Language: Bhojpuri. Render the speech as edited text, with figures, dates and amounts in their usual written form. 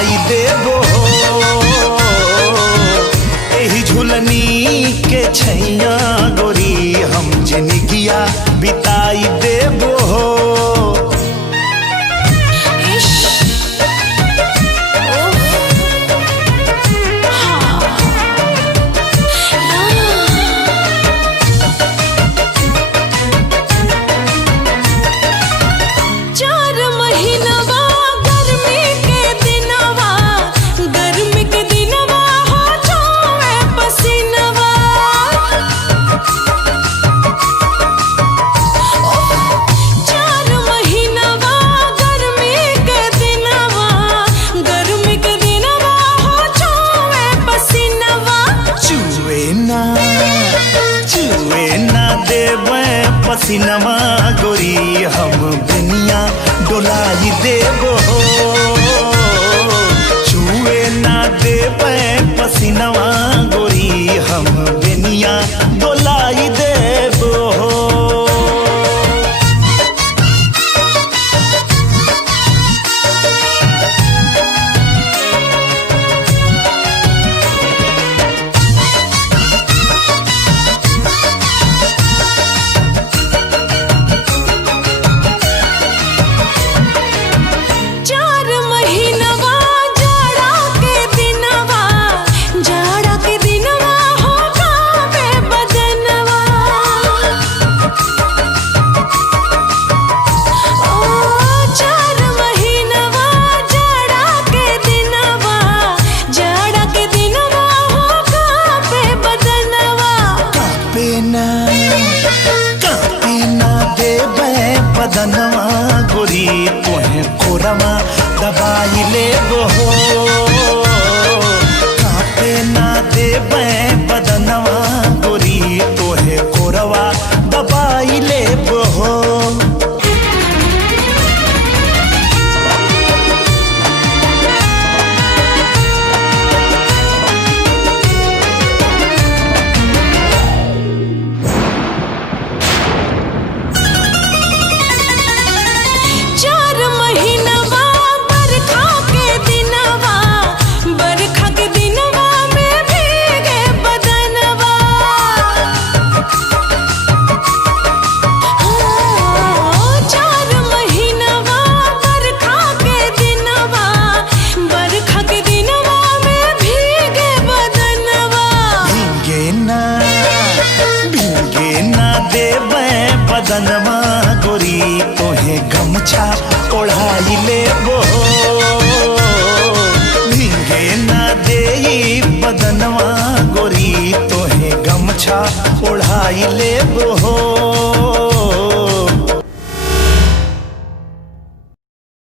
ढोलाई देबो एही झुलनी के छैया गोरी हम जिंदगिया बिताई देबो। पसीनवा गोरी हम दुनिया डोलाई देबो छुए ना देबे पसीनवा गोरी हम दुनिया डोलाई देबो। बदनवा गोरी तोहे कोरमा दबाई लेबो कांपे ना देबे बदनवा गोरी तोहे कोरवा दबाई लेबो। बदनवा गोरी तोहे गमछा ओढ़ाई लेबो भीगे ना देई बदनवा गोरी तोहे गमछा ओढ़ाई लेबो।